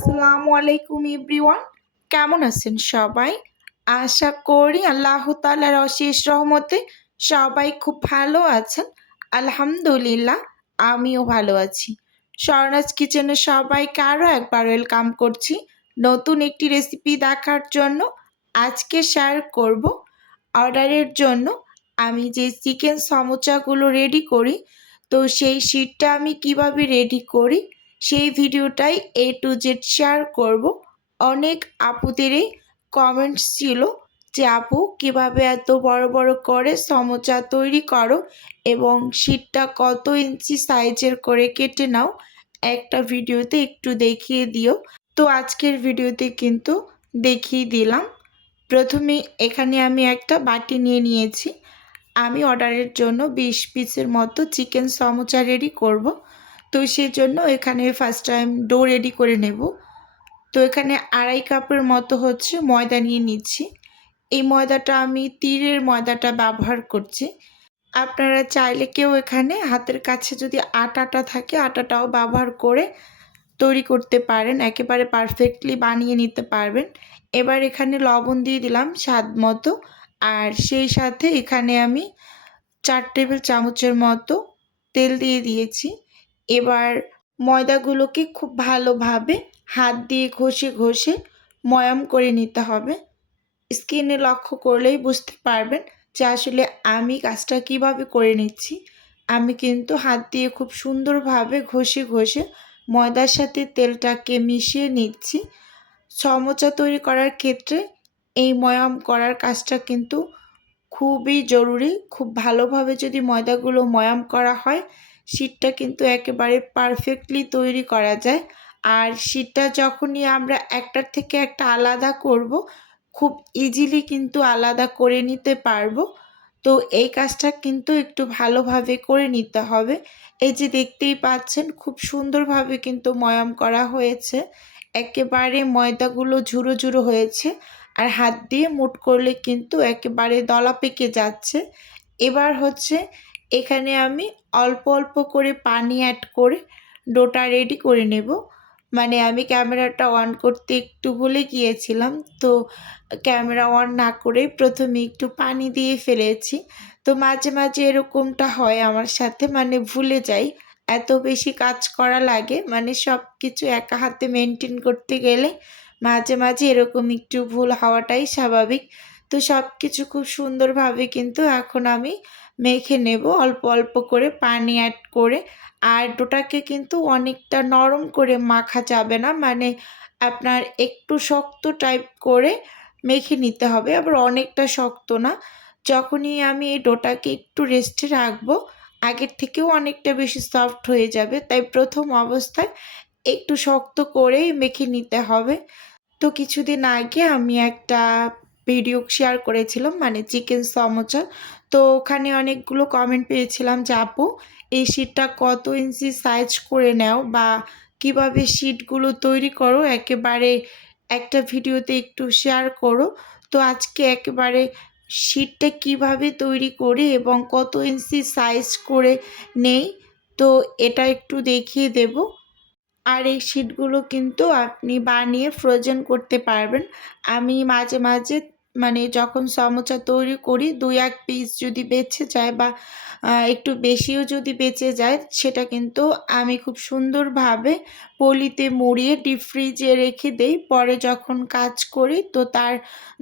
আসসালামু আলাইকুম এভরিওয়ান। কেমন আছেন সবাই? আশা করি আল্লাহ তালার অশেষ রহমতে সবাই খুব ভালো আছেন। আলহামদুলিল্লাহ, আমিও ভালো আছি। স্বর্ণাজ কিচেনে সবাইকে আরও একবার ওয়েলকাম করছি নতুন একটি রেসিপি দেখার জন্য। আজকে শেয়ার করব অর্ডারের জন্য। আমি যে চিকেন সমোচাগুলো রেডি করি, তো সেই শিটটা আমি কীভাবে রেডি করি সেই ভিডিওটাই এ টু জেড শেয়ার করব। অনেক আপুদেরই কমেন্টস ছিল যে, আপু, কীভাবে এত বড় বড় করে সমোচা তৈরি করো এবং শীটটা কত ইঞ্চি সাইজের করে কেটে নাও? একটা ভিডিওতে একটু দেখিয়ে দিও। তো আজকের ভিডিওতে কিন্তু দেখিয়ে দিলাম। প্রথমে এখানে আমি একটা বাটি নিয়ে নিয়েছি। আমি অর্ডারের জন্য বিশ পিসের মতো চিকেন সমোচা রেডি করব। তো সেই জন্য এখানে ফার্স্ট টাইম ডো রেডি করে নেব। তো এখানে আড়াই কাপের মতো হচ্ছে ময়দা নিয়ে নিচ্ছি। এই ময়দাটা আমি তীরের ময়দাটা ব্যবহার করছি। আপনারা চাইলে কেউ এখানে হাতের কাছে যদি আটাটা থাকে, আটাটাও ব্যবহার করে তৈরি করতে পারেন। একেবারে পারফেক্টলি বানিয়ে নিতে পারবেন। এবার এখানে লবণ দিয়ে দিলাম স্বাদ মতো। আর সেই সাথে এখানে আমি চার টেবিল চামচের মতো তেল দিয়ে দিয়েছি। এবার ময়দাগুলোকে খুব ভালোভাবে হাত দিয়ে ঘষে ঘষে ময়াম করে নিতে হবে। স্কিনে লক্ষ্য করলেই বুঝতে পারবেন যে আসলে আমি কাজটা কীভাবে করে নিচ্ছি। আমি কিন্তু হাত দিয়ে খুব সুন্দরভাবে ঘষে ঘষে ময়দার সাথে তেলটাকে মিশিয়ে নিচ্ছি। সমোচা তৈরি করার ক্ষেত্রে এই ময়াম করার কাজটা কিন্তু খুবই জরুরি। খুব ভালোভাবে যদি ময়দাগুলো ময়াম করা হয় শীতটা কিন্তু একেবারে পারফেক্টলি তৈরি করা যায়। আর শীতটা যখনই আমরা একটার থেকে একটা আলাদা করব, খুব ইজিলি কিন্তু আলাদা করে নিতে পারব। তো এই কাজটা কিন্তু একটু ভালোভাবে করে নিতে হবে। এই যে দেখতেই পাচ্ছেন, খুব সুন্দরভাবে কিন্তু ময়াম করা হয়েছে। একেবারে ময়দাগুলো ঝুরো ঝুরো হয়েছে। আর হাত দিয়ে মুট করলে কিন্তু একেবারে দলা পেকে যাচ্ছে। এবার হচ্ছে এখানে আমি অল্প অল্প করে পানি অ্যাড করে ডোটা রেডি করে নেব। মানে আমি ক্যামেরাটা অন করতে একটু ভুলে গিয়েছিলাম, তো ক্যামেরা অন না করে প্রথমে একটু পানি দিয়ে ফেলেছি। তো মাঝে মাঝে এরকমটা হয় আমার সাথে মানে ভুলে যাই। এত বেশি কাজ করা লাগে মানে সব কিছু একা হাতে মেনটেন করতে গেলে মাঝে মাঝে এরকম একটু ভুল হওয়াটাই স্বাভাবিক। তো সব কিছু খুব সুন্দরভাবে কিন্তু এখন আমি মেখে নেব, অল্প অল্প করে পানি অ্যাড করে। আর ডোটাকে কিন্তু অনেকটা নরম করে মাখা যাবে না মানে আপনার একটু শক্ত টাইপ করে মেখে নিতে হবে, আবার অনেকটা শক্ত না। যখনই আমি এই ডোটাকে একটু রেস্টে রাখব, আগের থেকেও অনেকটা বেশি সফট হয়ে যাবে, তাই প্রথম অবস্থায় একটু শক্ত করেই মেখে নিতে হবে। তো কিছুদিন আগে আমি একটা ভিডিও শেয়ার করেছিলাম মানে চিকেন সমোচা তো ওখানে অনেকগুলো কমেন্ট পেয়েছিলাম যে, আপু, এই শীটটা কত ইঞ্চি সাইজ করে নাও বা কীভাবে শীটগুলো তৈরি করো? একেবারে একটা ভিডিওতে একটু শেয়ার করো। তো আজকে একেবারে শীটটা কীভাবে তৈরি করি এবং কত ইঞ্চি সাইজ করে নেই, তো এটা একটু দেখিয়ে দেব। আর এই শীটগুলো কিন্তু আপনি বানিয়ে ফ্রোজেন করতে পারবেন। আমি মাঝে মাঝে মানে যখন সমোচা তৈরি করি, দুই এক পিস যদি বেঁচে যায় বা একটু বেশিও যদি বেঁচে যায়, সেটা কিন্তু আমি খুব সুন্দরভাবে পলিতে মুড়িয়ে ডিপ ফ্রিজে রেখে দেই। পরে যখন কাজ করি, তো তার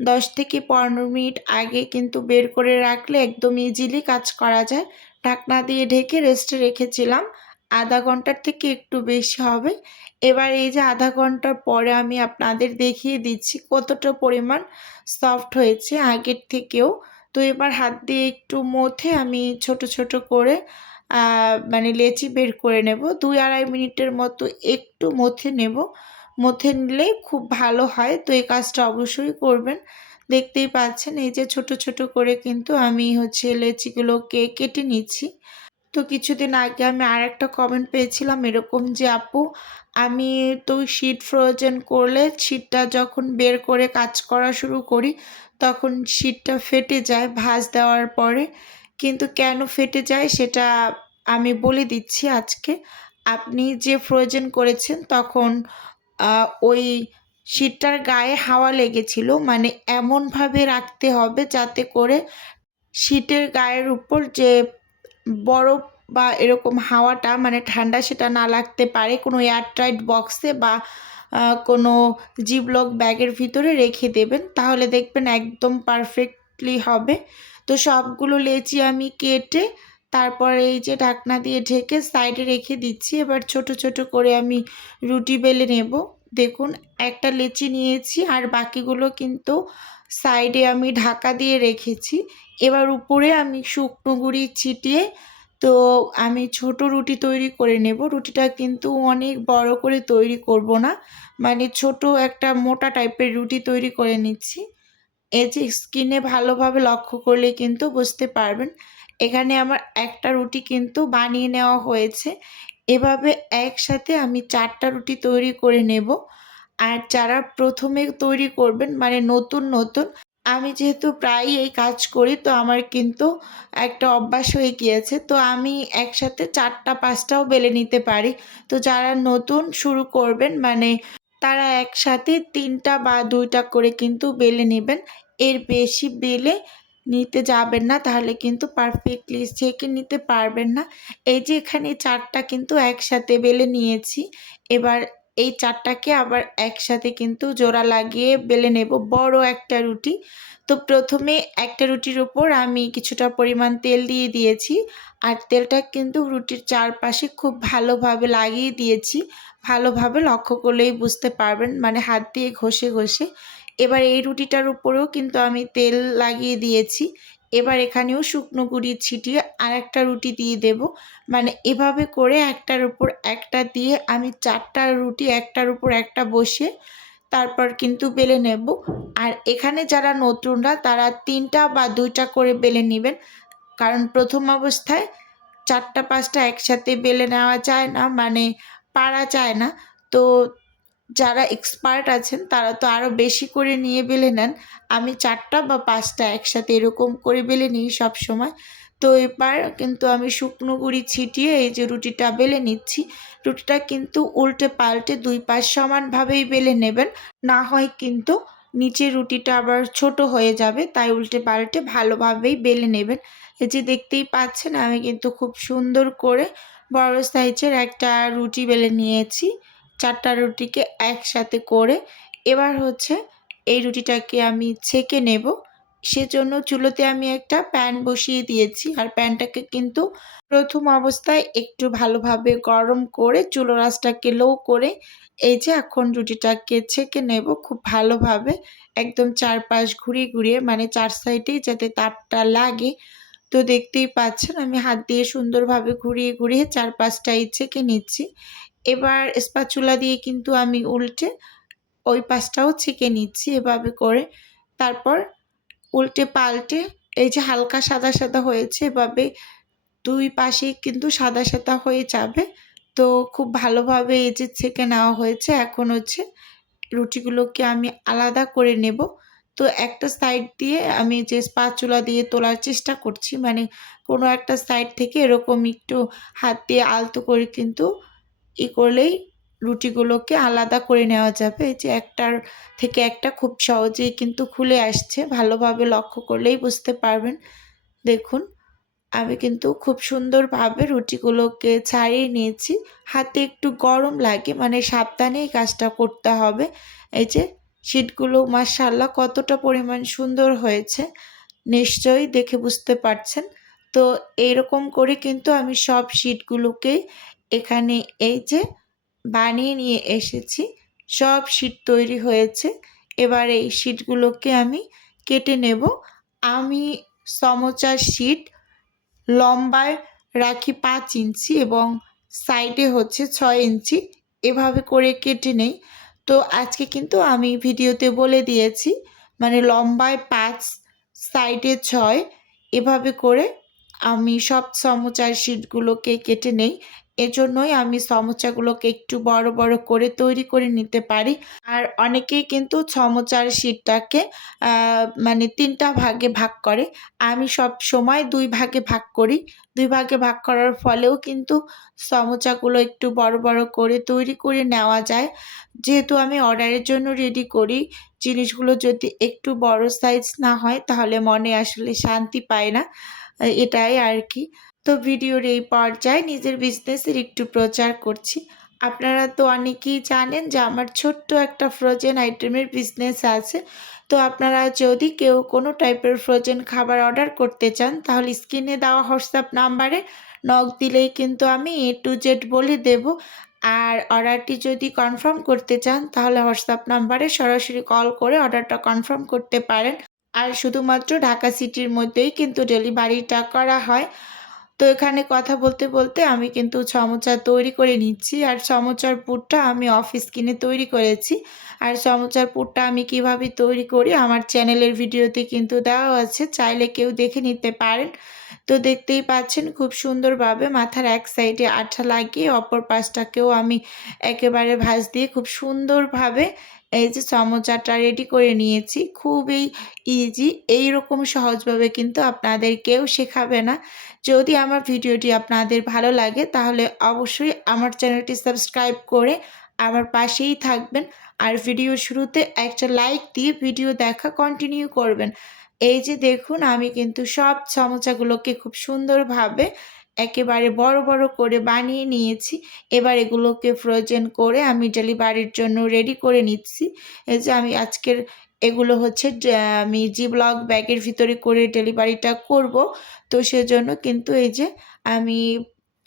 দশ থেকে পনেরো মিনিট আগে কিন্তু বের করে রাখলে একদম ইজিলি কাজ করা যায়। ঢাকনা দিয়ে ঢেকে রেস্টে রেখেছিলাম। আধা ঘণ্টার থেকে একটু বেশি হবে। এবার এই যে আধা ঘণ্টার পরে আমি আপনাদের দেখিয়ে দিচ্ছি কতটা পরিমাণ সফট হয়েছে আগের থেকেও। তো এবার হাত দিয়ে একটু মথে আমি ছোট ছোট করে মানে লেচি বের করে নেব। দুই আড়াই মিনিটের মতো একটু মথে নেব। মথে নিলে খুব ভালো হয়, তো এই কাজটা অবশ্যই করবেন। দেখতেই পাচ্ছেন এই যে ছোট ছোট করে কিন্তু আমি হচ্ছে লেচিগুলোকে কেটে নিচ্ছি। তো কিছুদিন আগে আমি আর একটা কমেন্ট পেয়েছিলাম এরকম যে, আপু, আমি তো শীত ফ্রোজেন করলে শীতটা যখন বের করে কাজ করা শুরু করি, তখন শীতটা ফেটে যায় ভাজ দেওয়ার পরে। কিন্তু কেন ফেটে যায় সেটা আমি বলে দিচ্ছি আজকে। আপনি যে ফ্রোজেন করেছেন তখন ওই শীটটার গায়ে হাওয়া লেগেছিল। মানে এমনভাবে রাখতে হবে যাতে করে শীটের গায়ের উপর যে বরফ বা এরকম হাওয়াটা মানে ঠান্ডা সেটা না লাগতে পারে, কোনো এয়ারটাইট বক্সে বা কোনো জিবলক ব্যাগের ভিতরে রেখে দেবেন, তাহলে দেখবেন একদম পারফেক্টলি হবে। তো সবগুলো লেচি আমি কেটে, তারপরে এই যে ঢাকনা দিয়ে ঢেকে সাইডে রেখে দিচ্ছি, এবার ছোট ছোট করে আমি রুটি বেলে নেব। দেখুন, একটা লেচি নিয়েছি, আর বাকিগুলো কিন্তু সাইডে আমি ঢাকা দিয়ে রেখেছি। এবার উপরে আমি শুকনো গুঁড়ি ছিটিয়ে, তো আমি ছোট রুটি তৈরি করে নেব। রুটিটা কিন্তু অনেক বড় করে তৈরি করব না মানে ছোট একটা মোটা টাইপের রুটি তৈরি করে নিচ্ছি। এই যে স্কিনে ভালোভাবে লক্ষ্য করলে কিন্তু বুঝতে পারবেন, এখানে আমার একটা রুটি কিন্তু বানিয়ে নেওয়া হয়েছে। এভাবে একসাথে আমি চারটা রুটি তৈরি করে নেব। আর যারা প্রথমে তৈরি করবেন মানে নতুন নতুন আমি যেহেতু প্রায়ই এই কাজ করি, তো আমার কিন্তু একটা অভ্যাস হয়ে গিয়েছে। তো আমি একসাথে চারটা, পাঁচটাও বেলে নিতে পারি। তো যারা নতুন শুরু করবেন মানে তারা একসাথে তিনটা বা দুইটা করে কিন্তু বেলে নেবেন। এর বেশি বেলে নিতে যাবেন না, তাহলে কিন্তু পারফেক্টলি ছেঁকে নিতে পারবেন না। এই যে এখানে চারটা কিন্তু একসাথে বেলে নিয়েছি, এবার এই চারটাকে আবার একসাথে কিন্তু জোড়া লাগিয়ে বেলে নেব বড় একটা রুটি। তো প্রথমে একটা রুটির উপর আমি কিছুটা পরিমাণ তেল দিয়ে দিয়েছি আর তেলটা কিন্তু রুটির চারপাশে খুব ভালোভাবে লাগিয়ে দিয়েছি। ভালোভাবে লক্ষ্য করলেই বুঝতে পারবেন মানে হাত দিয়ে ঘষে ঘষে। এবার এই রুটিটার উপরেও কিন্তু আমি তেল লাগিয়ে দিয়েছি। এবার এখানেও শুকনো গুঁড়ি ছিটিয়ে আর একটা রুটি দিয়ে দেব। মানে এভাবে করে একটার উপর একটা দিয়ে আমি চারটা রুটি একটার উপর একটা বসে তারপর কিন্তু বেলে নেব। আর এখানে যারা নতুনরা তারা তিনটা বা দুইটা করে বেলে নেবেন। কারণ প্রথম অবস্থায় চারটা পাঁচটা একসাথে বেলে নেওয়া যায় না মানে পারা যায় না। তো যারা এক্সপার্ট আছেন, তারা তো আরও বেশি করে নিয়ে বেলে নেন। আমি চারটা বা পাঁচটা একসাথে এরকম করে বেলে নিই সব সময় তো এবার কিন্তু আমি শুকনো গুঁড়ি ছিটিয়ে এই যে রুটিটা বেলে নিচ্ছি। রুটিটা কিন্তু উল্টে পাল্টে দুই পাশ সমানভাবেই বেলে নেবেন। না হয় কিন্তু নিচে রুটিটা আবার ছোট হয়ে যাবে, তাই উল্টে পাল্টে ভালোভাবেই বেলে নেবেন। এই যে দেখতেই পাচ্ছেন, আমি কিন্তু খুব সুন্দর করে বড় সাইজের একটা রুটি বেলে নিয়েছি। চারটা রুটিকে একসাথে করে এবার হচ্ছে এই রুটিটাকে আমি ছেঁকে নেব। সেজন্য চুলোতে আমি একটা প্যান বসিয়ে দিয়েছি আর প্যানটাকে কিন্তু প্রথম অবস্থায় একটু ভালোভাবে গরম করে চুলো রাসটাকে লো করে এই যে এখন রুটিটাকে ছেঁকে নেব খুব ভালোভাবে একদম চারপাশ ঘুরিয়ে ঘুরিয়ে মানে চার সাইডেই যাতে তাপটা লাগে। তো দেখতেই পাচ্ছেন আমি হাত দিয়ে সুন্দরভাবে ঘুরিয়ে ঘুরিয়ে চারপাশটাই ছেঁকে নিচ্ছি। এবার স্পাচুলা দিয়ে কিন্তু আমি উল্টে ওই পাশটাও ছেঁকে নিচ্ছি এভাবে করে। তারপর উল্টে পাল্টে এই যে হালকা সাদা সাদা হয়েছে, এভাবে দুই পাশেই কিন্তু সাদা সাদা হয়ে যাবে। তো খুব ভালোভাবে এই যে ছেঁকে নেওয়া হয়েছে, এখন হচ্ছে রুটিগুলোকে আমি আলাদা করে নেব। তো একটা সাইড দিয়ে আমি যে স্পাচুলা দিয়ে তোলার চেষ্টা করছি মানে কোনো একটা সাইড থেকে এরকম একটু হাত দিয়ে আলতো করে কিন্তু ই করলেই রুটিগুলোকে আলাদা করে নেওয়া যাবে। এই যে একটার থেকে একটা খুব সহজেই কিন্তু খুলে আসছে, ভালোভাবে লক্ষ্য করলেই বুঝতে পারবেন। দেখুন, আমি কিন্তু খুব সুন্দরভাবে রুটিগুলোকে ছাড়িয়ে নিয়েছি। হাতে একটু গরম লাগে মানে সাবধানে এই কাজটা করতে হবে। এই যে শীটগুলো মার্শাল্লাহ কতটা পরিমাণ সুন্দর হয়েছে, নিশ্চয়ই দেখে বুঝতে পারছেন। তো এরকম করে কিন্তু আমি সব শীটগুলোকেই এখানে এই যে বানিয়ে নিয়ে এসেছি, সব শীট তৈরি হয়েছে। এবার এই শীটগুলোকে আমি কেটে নেব। আমি সমচার শীট লম্বায় রাখি পাঁচ ইঞ্চি এবং সাইডে হচ্ছে ছয় ইঞ্চি। এভাবে করে কেটে নেই। তো আজকে কিন্তু আমি ভিডিওতে বলে দিয়েছি মানে লম্বায় পাঁচ, সাইডে ছয়, এভাবে করে আমি সব সমচার শীটগুলোকে কেটে নেই। এজন্যই আমি সমোচাগুলোকে একটু বড় বড় করে তৈরি করে নিতে পারি। আর অনেকেই কিন্তু সমোচার শীটটাকে মানে তিনটা ভাগে ভাগ করে। আমি সব সময় দুই ভাগে ভাগ করি। দুই ভাগে ভাগ করার ফলেও কিন্তু সমোচাগুলো একটু বড় বড় করে তৈরি করে নেওয়া যায়। যেহেতু আমি অর্ডারের জন্য রেডি করি, জিনিসগুলো যদি একটু বড় সাইজ না হয়, তাহলে মনে আসলে শান্তি পায় না। এটাই আর কি। তো ভিডিওর এই পর্যায়ে নিজের বিজনেসের একটু প্রচার করছি। আপনারা তো অনেকেই জানেন যে আমার ছোট্ট একটা ফ্রোজেন আইটেমের বিজনেস আছে। তো আপনারা যদি কেউ কোনো টাইপের ফ্রোজেন খাবার অর্ডার করতে চান, তাহলে স্ক্রিনে দেওয়া হোয়াটসঅ্যাপ নাম্বারে নক দিলেই কিন্তু আমি এ টু জেড বলে দেব। আর অর্ডারটি যদি কনফার্ম করতে চান, তাহলে হোয়াটসঅ্যাপ নাম্বারে সরাসরি কল করে অর্ডারটা কনফার্ম করতে পারেন। আর শুধুমাত্র ঢাকা সিটির মধ্যেই কিন্তু ডেলিভারিটা করা হয়। তো এখানে কথা বলতে বলতে আমি কিন্তু সমোচা তৈরি করে নিচ্ছি। আর সমোচার পুরটা আমি অফিস কিনে তৈরি করেছি। আর সমোচার পুরটা আমি কীভাবে তৈরি করি আমার চ্যানেলের ভিডিওতে কিন্তু দেওয়া আছে। চাইলে কেউ দেখে নিতে পারেন। তো দেখতেই পাচ্ছেন খুব সুন্দরভাবে মাথার এক সাইডে আঠা লাগিয়ে, অপর পাশটাকেও আমি একেবারে ভাঁজ দিয়ে খুব সুন্দরভাবে এই যে সমোচাটা রেডি করে নিয়েছি, খুবই ইজি এই রকম সহজভাবে কিন্তু আপনাদের কেউ শেখাবে না। যদি আমার ভিডিওটি আপনাদের ভালো লাগে, তাহলে অবশ্যই আমার চ্যানেলটি সাবস্ক্রাইব করে আমার পাশেই থাকবেন। আর ভিডিও শুরুতে একটা লাইক দিয়ে ভিডিও দেখা কন্টিনিউ করবেন। এই যে দেখুন, আমি কিন্তু সব সমোচাগুলোকে খুব সুন্দরভাবে একেবারে বড় বড় করে বানিয়ে নিয়েছি। এবার এগুলোকে ফ্রোজেন করে আমি ডেলিভারির জন্য রেডি করে নিচ্ছি। এই যে আমি আজকের এগুলো হচ্ছে আমি জি ব্লক ব্যাগের ভিতরে করে ডেলিভারিটা করব। তো সেজন্য কিন্তু এই যে আমি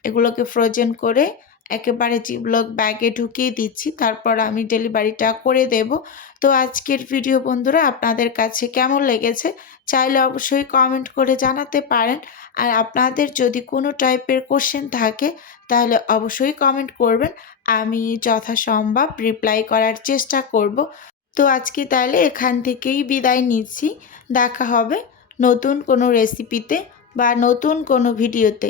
এগুলোকে ফ্রোজেন করে একেবারে জিবলক ব্যাগে ঢুকিয়ে দিচ্ছি। তারপর আমি ডেলিভারিটা করে দেব। তো আজকের ভিডিও বন্ধুরা আপনাদের কাছে কেমন লেগেছে চাইলে অবশ্যই কমেন্ট করে জানাতে পারেন। আর আপনাদের যদি কোনো টাইপের কোশ্চেন থাকে তাহলে অবশ্যই কমেন্ট করবেন। আমি যথাসম্ভব রিপ্লাই করার চেষ্টা করব। তো আজকে তাহলে এখান থেকেই বিদায় নিচ্ছি। দেখা হবে নতুন কোনো রেসিপিতে বা নতুন কোনো ভিডিওতে